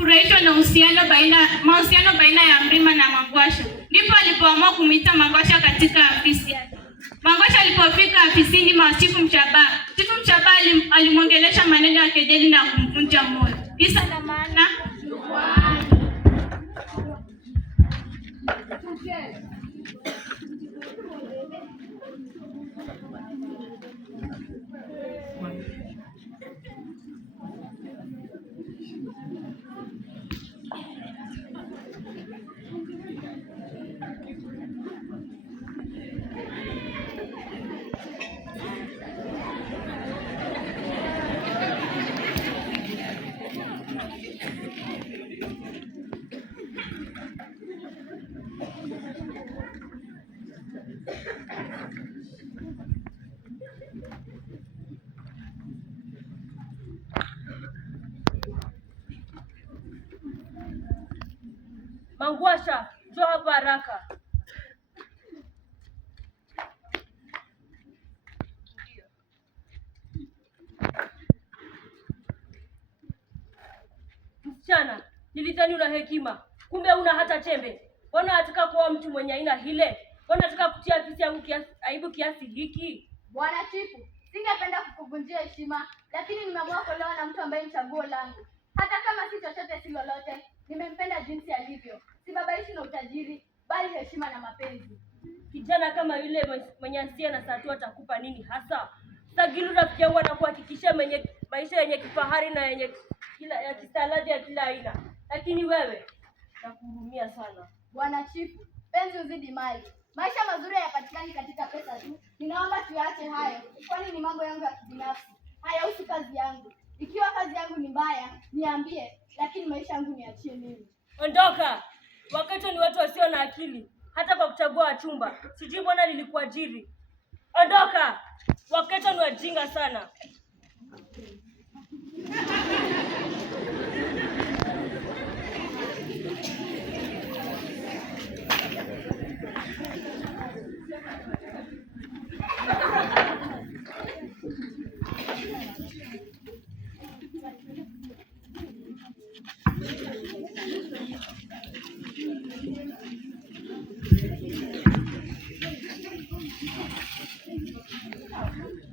kufurahishwa na mahusiano baina ya Mrima na Mangwasha. Ndipo alipoamua kumwita Mangwasha katika afisi yake. Mangwasha alipofika afisini mwa Chifu Mshabaha, Chifu Mshabaha alimwongelesha maneno ya kejeli na kumvunja moyo. Kisa na maana Mangwasha, njoo hapa haraka. Msichana, nilidhani una hekima, kumbe una hata chembe. Mbona unataka kuwa mtu mwenye aina hile? Mbona unataka kutia afisi yangu aibu kiasi hiki? Bwana Chifu, singependa kukuvunjia heshima, lakini nimeamua kuolewa na mtu ambaye ni chaguo langu. Hata kama si chochote si lolote, nimempenda jinsi alivyo. Sibabaishi na utajiri, bali heshima na mapenzi. Kijana kama yule mwenye asia na satua atakupa nini hasa? Sagilu rafiki yangu anakuhakikishia maisha yenye kifahari na yenye ya kistaarabu ya kila aina. Lakini wewe, nakuhurumia sana. Bwana Chifu, penzi uzidi mali. Maisha mazuri hayapatikani katika pesa tu. Ninaomba tuyaache hayo, kwani ni mambo yangu ya kibinafsi. Hayahusu kazi yangu. Ikiwa kazi yangu ni mbaya, niambie, lakini maisha yangu niachie mimi. Ondoka! Wakati ni watu wasio na akili, hata kwa kuchagua wachumba. Sijui mbona nilikuajiri. Ondoka! Wakati ni wajinga sana.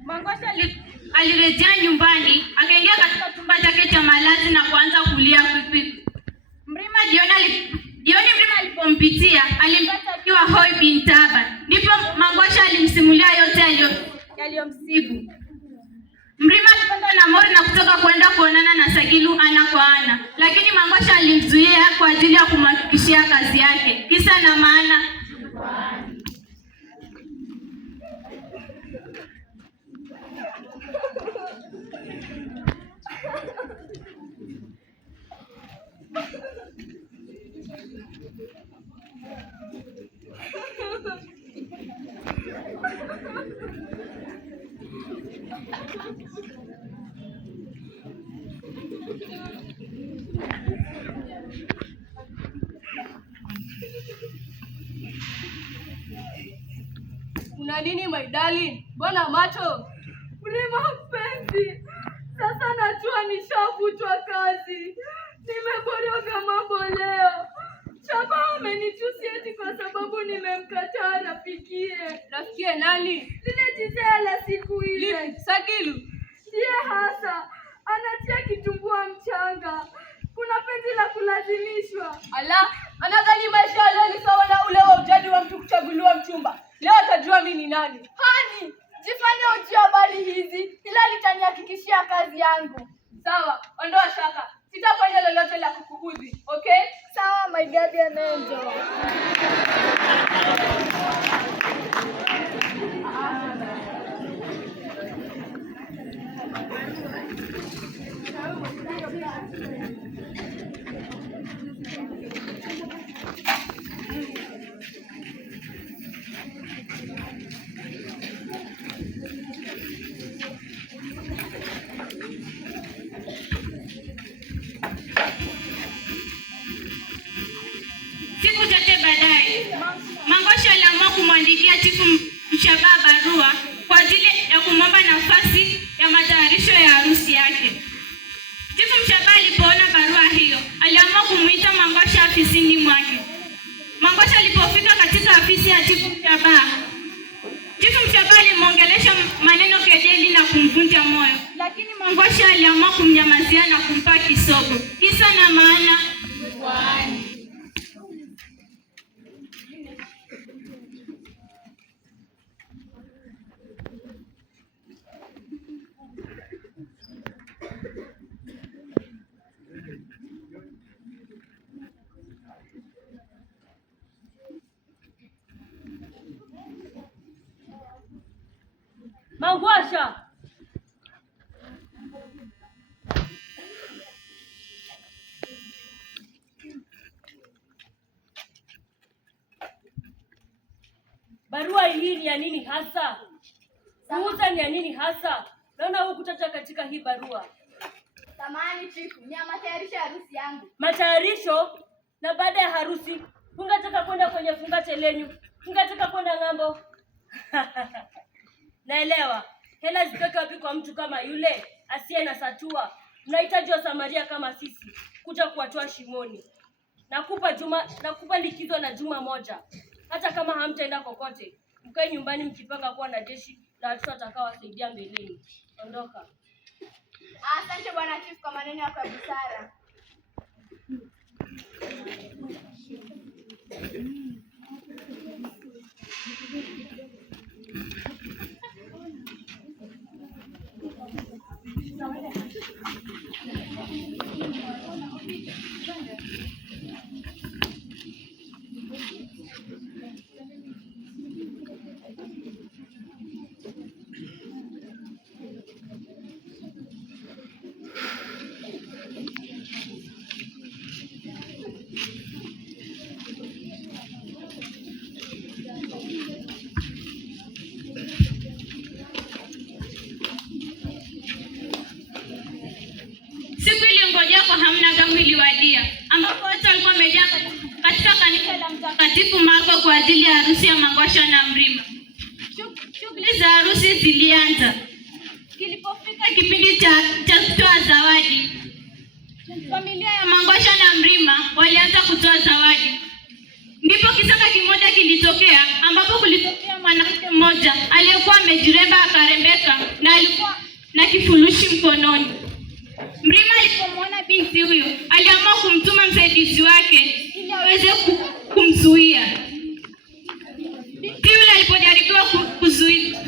Mangwasha alirejea nyumbani, akaingia katika chumba chake cha malazi na kuanza kulia kwikwi. Mrima jioni Mrima alipompitia, alimpata akiwa hoi bin taban. Ndipo Mangwasha alimsimulia yote yaliyomsibu. Mrima alipanda na mori na kutoka kwenda kuonana na Sagilu ana kwa ana, lakini Mangwasha alimzuia kwa ajili ya kumhakikishia kazi yake. Kisa na maana Una nini my darling? Mbona macho? Mrima mpenzi, sasa najua nishafutwa kazi. Nimeboroga mambo leo. Chama amenitusi eti kwa sababu nimemkataa rafikie. Rafikie nani? Lile jizea la siku ile. Sagilu. Ndiye hasa. Anatia kitumbua mchanga. Kuna penzi la kulazimishwa. Ala, anadhani maisha leo ni sawa na ule wa ujadi wa mtu kuchaguliwa mchumba. Leo atajua mimi ni nani. Hani, jifanye ujue habari hizi, ila litanihakikishia kazi yangu. Sawa, ondoa shaka. Sitafanya lolote la kukuudhi, okay? Sawa, my guardian angel. Siku chache baadaye, Mangwasha aliamua kumwandikia Chifu Mshabaha barua kwa ajili ya kumwomba nafasi ya matayarisho ya harusi yake. Chifu Mshabaha alipoona barua hiyo, aliamua kumuita Mangosha afisini mwake. Mangosha alipofika katika afisi ya Chifu Mshabaha, Chifu Mshabaha alimwongelesha maneno kejeli na kumvunja moyo, lakini Mangosha aliamua kumnyamazia na kumpa kisogo. Kisa na maana Mangosha, barua hii ni ya nini hasa? Kuuza ni ya nini hasa? Naona hukutaja katika hii barua. Samahani Chifu, ni matayarisho ya harusi yangu. Matayarisho? Na baada ya harusi ungetaka kwenda kwenye fungate lenyu, ungetaka kwenda ng'ambo. Naelewa. Hela zitoke wapi kwa mtu kama yule asiye na satua? Mnahitaji wa Samaria kama sisi kuja kuwatoa shimoni. Nakupa likizo la juma moja. Hata kama hamtaenda kokote, mkae nyumbani mkipanga kuwa na jeshi na watoto watakaowasaidia mbeleni. Ondoka. Asante Bwana Chifu kwa maneno yako ya busara. Hamna gamu iliwadia, ambapo watu walikuwa wamejaa katika kanisa la Mtakatifu Marko kwa ajili ya harusi ya Mangosha na Mrima. Shughuli za harusi zilianza. Kilipofika kipindi cha kutoa zawadi, familia ya Mangosha na Mrima walianza kutoa zawadi. Ndipo kisaka kimoja kilitokea, ambapo kulitokea mwanamke mmoja aliyekuwa amejiremba akarembeka na alikuwa na kifurushi mkononi. Mrima alipomwona binti huyo, aliamua kumtuma msaidizi wake ili aweze kumzuia. Binti yule alipojaribiwa kuzuia,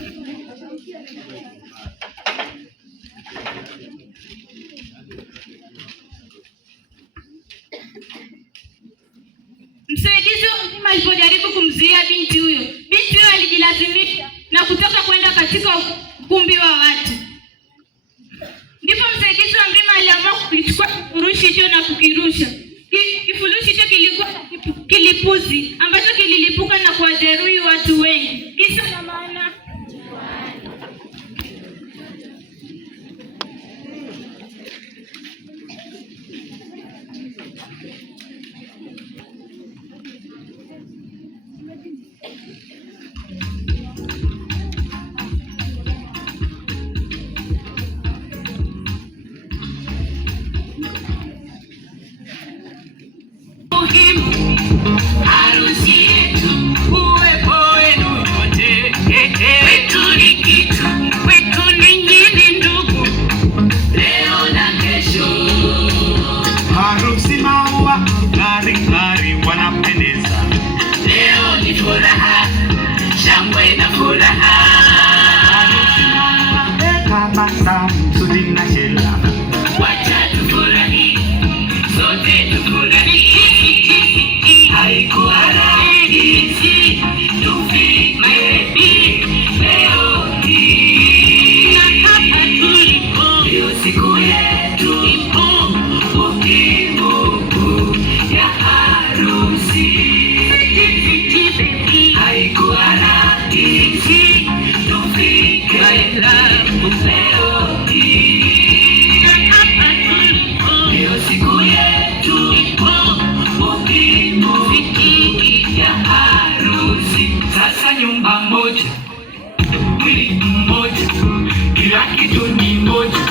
msaidizi wa Mrima alipojaribu kumzuia binti huyo alijilazimisha na kutoka kwenda katika ukumbi wa watu. Ndipo msaidizi wa Mrima aliamua kuchukua kifurushi hicho na kukirusha. Kifurushi hicho kilikuwa kilipuzi ambacho kililipuka na kuwajeruhi watu wengi. Kisa na maana harusi yetu uwepo wenu wote, wetu ni kitu, wetu ni nyinyi ndugu, leo na kesho. Harusi maua ng'ari ng'ari wanapendeza, leo ni furaha, shangwe na furaha. Harusi maua kama Samsudi na Sheila, wacha tufurahi, sote tufurahi. Haikuwa rahisi tufike leo hii, na hapa tulipo ndio siku yetu muhimu ya harusi. Haikuwa rahisi tufike leo hii, na hapa tulipo ndio siku yetu ya harusi. Sasa nyumba moja, mwili mmoja, kila kitu ni moja,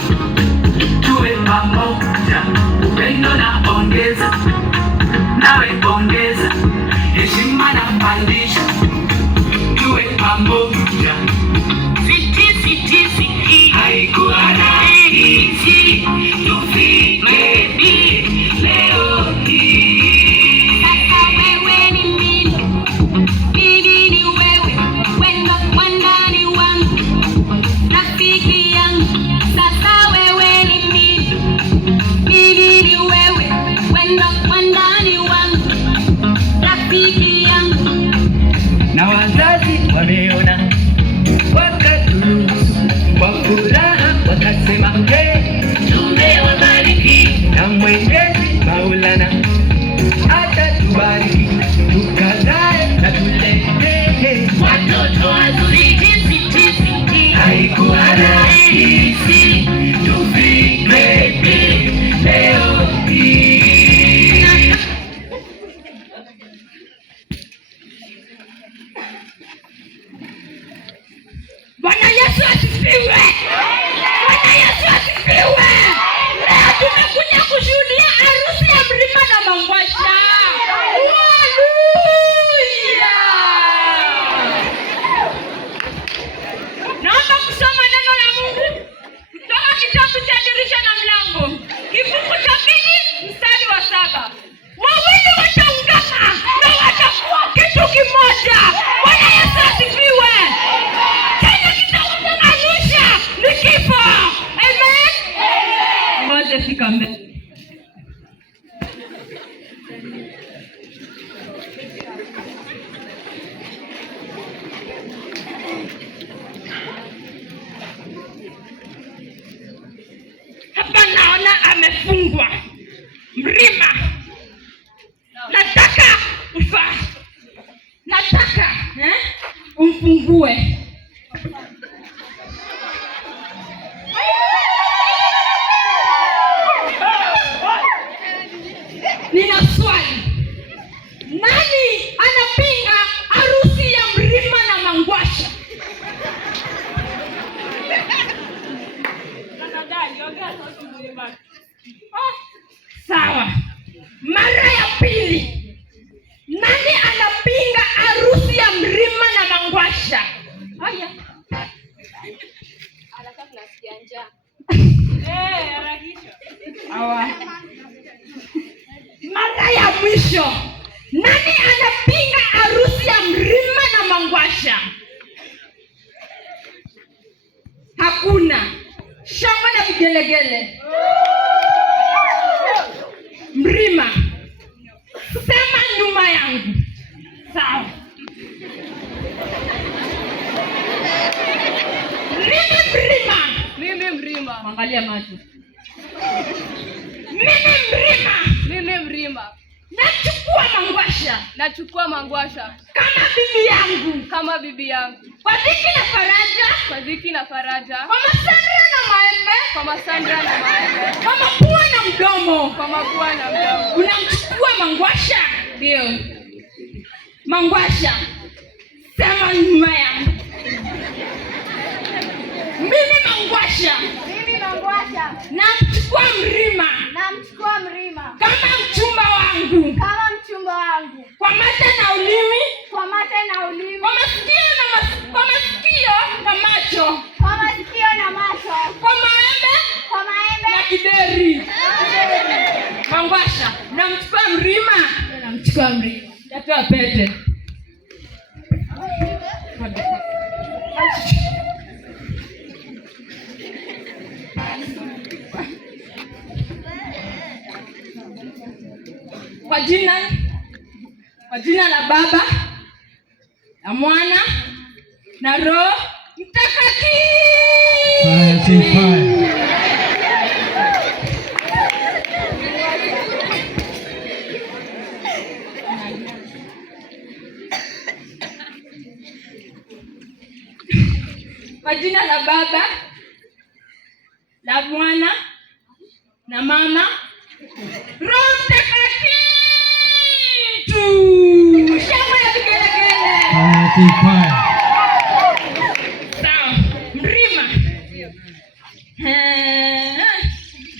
tuwe pamoja, upendo na ongeza. nawe pongeza, heshima na pandisha, tuwe pamoja. Haikuwa rahisi tufike leo hii. Sasa wewe ni mimi, mimi ni wewe, wendo wandani wangu, rafiki yangu. Sasa wewe ni mimi, mimi ni wewe, wendo wandani wangu, rafiki yangu. Na wazazi wameona wakaturuhusu kwa furaha, wakasema tumewabariki, na Mwenyezi Maulana atatubariki, tukazae na tulete watoto wazuri. Haikuwa rahisi tufike leo hii. Bwana Yesu asifiwe! Bwana Yesu asifiwe! Leo tumekuja kushuhudia harusi ya Mrima na Mangwasha. Haleluya! Naomba kusoma neno la Mungu kutoka kitabu cha Dirisha na Mlango, kifungu cha 2 mstari wa 7. Wawili wataungana na watakuwa kitu kimoja. Bwana Yesu asifiwe! Ni kifo. Amen. Ngoja fika mbele. Hapa naona amefungwa Mrima. Nataka umfungue. Nina swali. Nani anapinga harusi ya Mrima na Mangwasha? Sawa. Mara ya pili. Nani anapinga harusi ya Mrima na Mangwasha? Haya. Anataka nasikia njaa. Harakisha. Awa. Mara ya mwisho. Nani anapinga harusi ya Mrima na Mangwasha? Hakuna. Shangwe na vigelegele. Mrima, sema nyuma yangu. Sawa. Mimi Mrima. Angalia macho. Mimi Mrima. Nachukua Mangwasha. Kama bibi yangu. Kwa dhiki na faraja. Kwa masandra na maembe. Kwa mapua na mdomo. Unamchukua Mangwasha? Ndio. Mangwasha, sema nyuma yangu. Mimi Mangwasha. Namchukua Mrima. Kama mchumba wangu. Kwa mate na ulimi. Kwa masikio na macho. Kwa maembe na kideri. Mangwasha, namchukua Mrima. Tatoa pete. Kwa jina la Baba na Mwana na Roho Mtakatifu. Kwa jina la Baba la Mwana na Mama Roho Mtakatifu. Shangwe na vigelegele. Sawa. Mrima.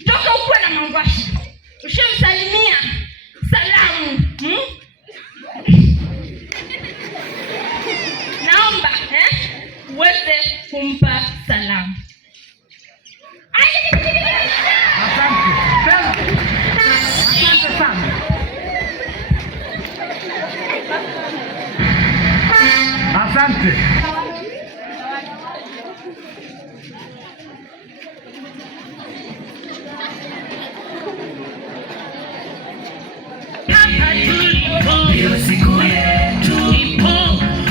Toka ukuwe na Mangwasha. Ushamsalimia salamu uweze kumpa salamu. Asante sana. Asante. Hapa tulipo Hiyo siku yetu ipo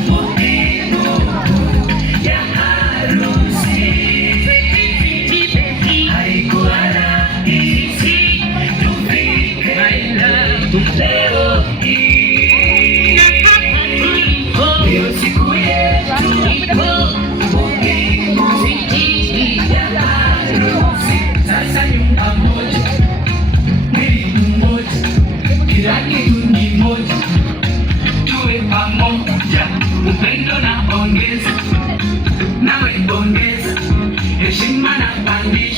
muhimu ya harusi. Haikuwa rahisi tufike leo hii. Hiyo siku yetu muhimu ya harusi. Sasa nyumba moja, mwili mmoja, kila kitu ni moja. Tuwe pamoja, upendo na ongeza, nawe ongeza, heshima na pandisha.